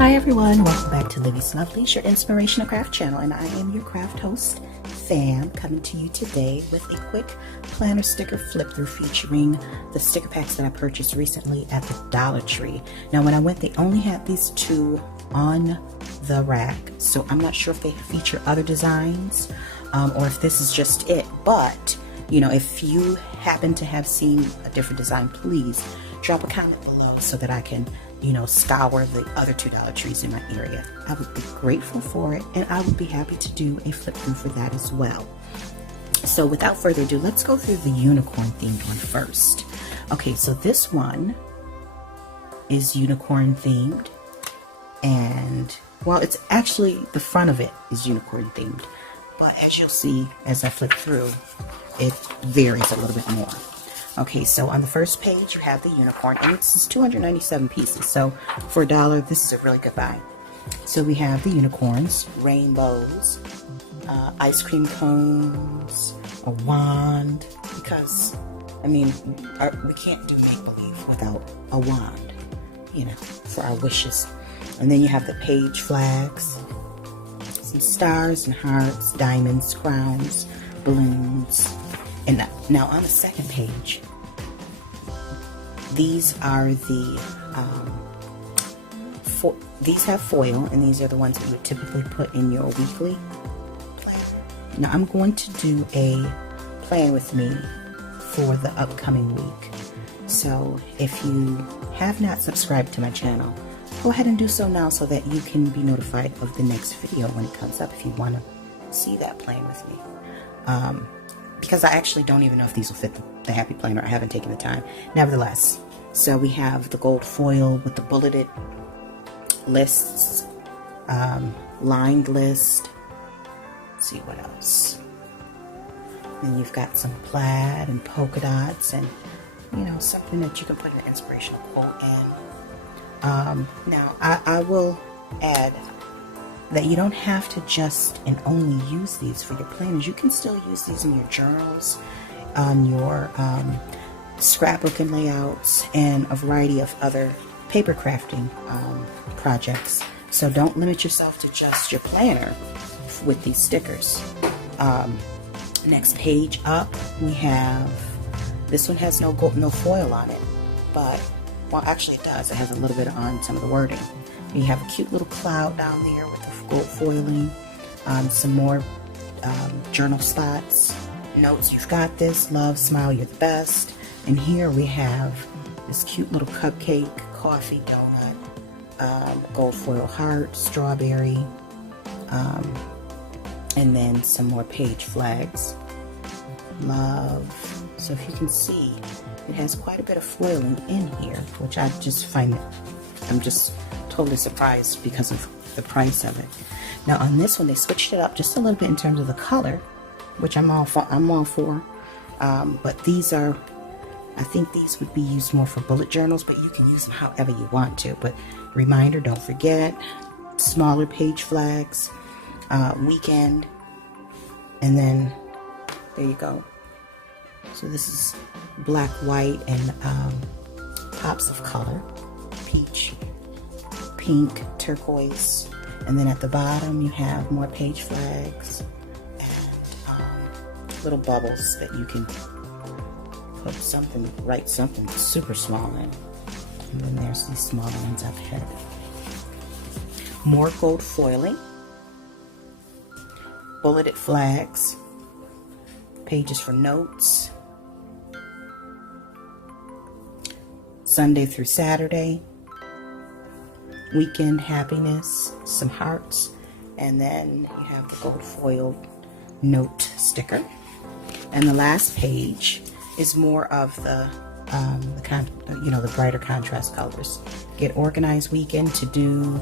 Hi everyone, welcome back to Lovelies, your inspirational craft channel, and I am your craft host, Fam, coming to you today with a quick planner sticker flip through featuring the sticker packs that I purchased recently at the Dollar Tree. Now when I went, they only had these two on the rack, so I'm not sure if they feature other designs or if this is just it, but you know, if you happen to have seen a different design, please drop a comment below so that I can, you know, scour the other two Dollar Trees in my area. I would be grateful for it, and I would be happy to do a flip through for that as well. So without further ado, let's go through the unicorn themed one first. Okay, so this one is unicorn themed, and well, it's actually the front of it is unicorn themed, but as you'll see as I flip through, it varies a little bit more. Okay, so on the first page you have the unicorn, and it's 297 pieces, so for $1 this is a really good buy. So we have the unicorns, rainbows, ice cream cones, a wand, because I mean we can't do make-believe without a wand, you know, for our wishes. And then you have the page flags, some stars and hearts, diamonds, crowns, balloons. And now on the second page, these are the these have foil, and these are the ones that you would typically put in your weekly planner. Now I'm going to do a plan with me for the upcoming week. So if you have not subscribed to my channel, go ahead and do so now so that you can be notified of the next video when it comes up if you want to see that plan with me. Because I actually don't even know if these will fit the Happy Planner. I haven't taken the time. Nevertheless, so we have the gold foil with the bulleted lists, lined list. Let's see what else. Then you've got some plaid and polka dots, and you know, something that you can put an inspirational quote in. Now I will add that you don't have to just and only use these for your planners. You can still use these in your journals, on your scrapbooking layouts, and a variety of other paper crafting projects. So don't limit yourself to just your planner with these stickers. Next page up, we have, this one has no foil on it, but, well actually it does. It has a little bit on some of the wording. You have a cute little cloud down there with the gold foiling, some more journal spots, notes, you've got this, love, smile, you're the best. And here we have this cute little cupcake, coffee, donut, gold foil heart, strawberry, and then some more page flags, love. So if you can see, it has quite a bit of foiling in here, which I just find, I'm just totally surprised because of the price of it. Now on this one, they switched it up just a little bit in terms of the color, which I'm all for. But these are, I think these would be used more for bullet journals, but you can use them however you want to. But reminder, don't forget, smaller page flags, weekend, and then there you go. So this is black, white, and pops of color, peach, pink, turquoise, and then at the bottom you have more page flags and little bubbles that you can put something, write something super small in. And then there's these smaller ones up ahead. More gold foiling, bulleted flags, pages for notes, Sunday through Saturday, weekend happiness, some hearts, and then you have the gold foiled note sticker. And the last page is more of the the brighter contrast colors. Get organized, weekend, to do,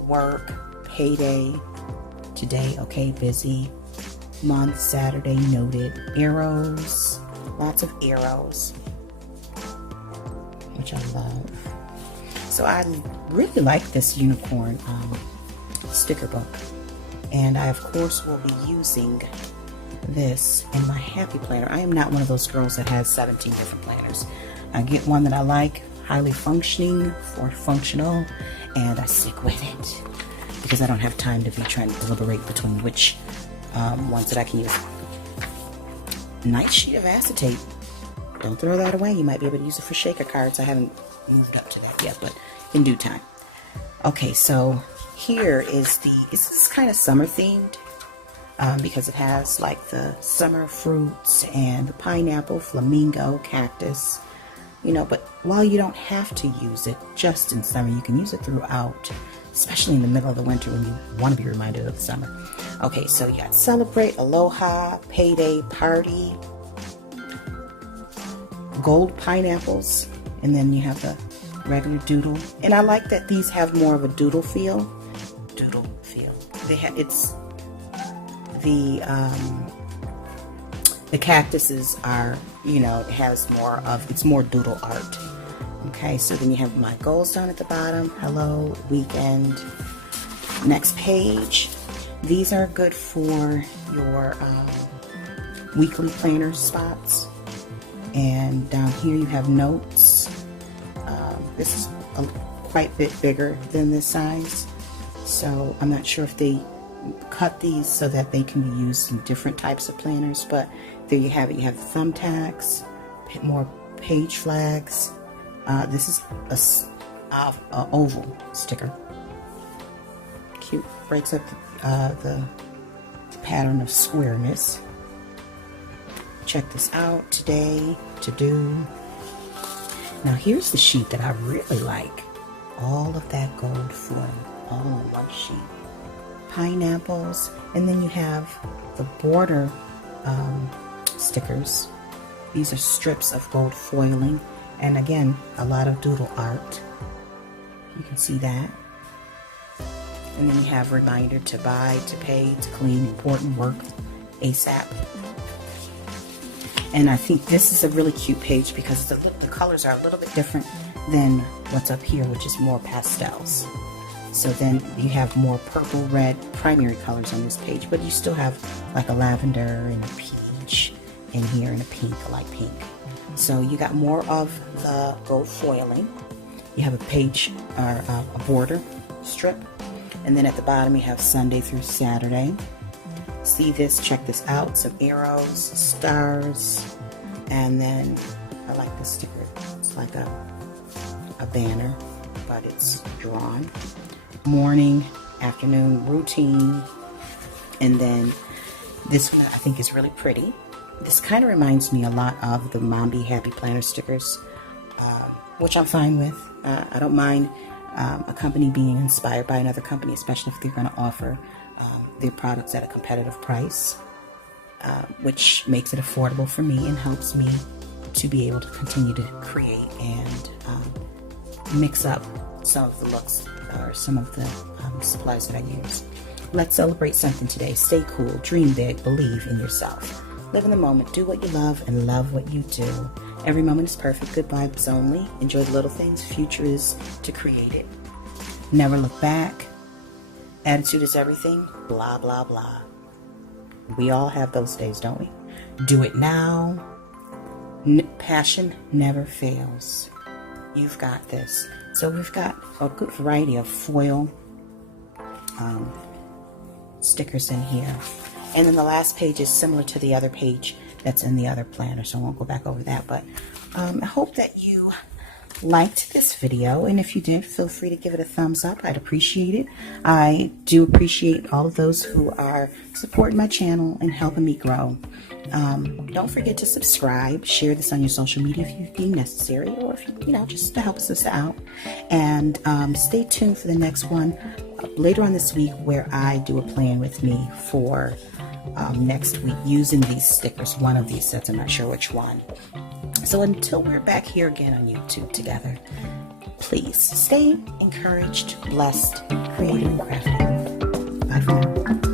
work, payday, today, okay, busy, month, Saturday, noted, arrows, lots of arrows, which I love. So I really like this unicorn sticker book, and I of course will be using this in my Happy Planner. I am not one of those girls that has 17 different planners. I get one that I like, highly functioning or functional, and I stick with it because I don't have time to be trying to deliberate between which ones that I can use. Nice sheet of acetate. Don't throw that away. You might be able to use it for shaker cards. I haven't moved up to that yet, but in due time. Okay, so here is it's kind of summer themed because it has like the summer fruits and the pineapple, flamingo, cactus, you know, but while you don't have to use it just in summer, you can use it throughout, especially in the middle of the winter when you want to be reminded of the summer. Okay, so you got celebrate, aloha, payday, party, gold pineapples, and then you have the regular doodle. And I like that these have more of a doodle feel. They have the cactuses are, you know, it has more of, it's more doodle art. Okay, so then you have my goals down at the bottom. Hello, weekend. Next page. These are good for your weekly planner spots. And down here you have notes. This is quite a bit bigger than this size, so I'm not sure if they cut these so that they can be used in different types of planners, but there you have it. You have thumbtacks, more page flags. This is a oval sticker. Cute. Breaks up the pattern of squareness. Check this out today, to do. Now here's the sheet that I really like. All of that gold foil, all on one sheet. Pineapples, and then you have the border stickers. These are strips of gold foiling, and again, a lot of doodle art. You can see that. And then you have reminder to buy, to pay, to clean, important work, ASAP. And I think this is a really cute page because the colors are a little bit different than what's up here, which is more pastels. So then you have more purple, red, primary colors on this page, but you still have like a lavender and a peach in here and a pink, a light pink. So you got more of the gold foiling. You have a page or a border strip, and then at the bottom you have Sunday through Saturday. See this, check this out, some arrows, stars, and then I like this sticker. It's like a banner, but it's drawn. Morning, afternoon, routine, and then this one I think is really pretty. This kind of reminds me a lot of the Mom Be Happy planner stickers, which I'm fine with. I don't mind a company being inspired by another company, especially if they're going to offer their products at a competitive price, which makes it affordable for me and helps me to be able to continue to create and mix up some of the looks or some of the supplies that I use. Let's celebrate something today. Stay cool, dream big, believe in yourself. Live in the moment, do what you love, and love what you do. Every moment is perfect, good vibes only. Enjoy the little things, future is to create it. Never look back. Attitude is everything, blah, blah, blah. We all have those days, don't we? Do it now. Passion never fails. You've got this. So we've got a good variety of foil stickers in here. And then the last page is similar to the other page that's in the other planner, so I won't go back over that. But I hope that you liked this video, and if you did, feel free to give it a thumbs up. I'd appreciate it. I do appreciate all of those who are supporting my channel and helping me grow. Don't forget to subscribe, share this on your social media if you deem necessary, or if you know, just to help us out. And stay tuned for the next one later on this week, where I do a plan with me for next week using these stickers, one of these sets. I'm not sure which one. So until we're back here again on YouTube together, please stay encouraged, blessed, creative, and crafty. Bye for now.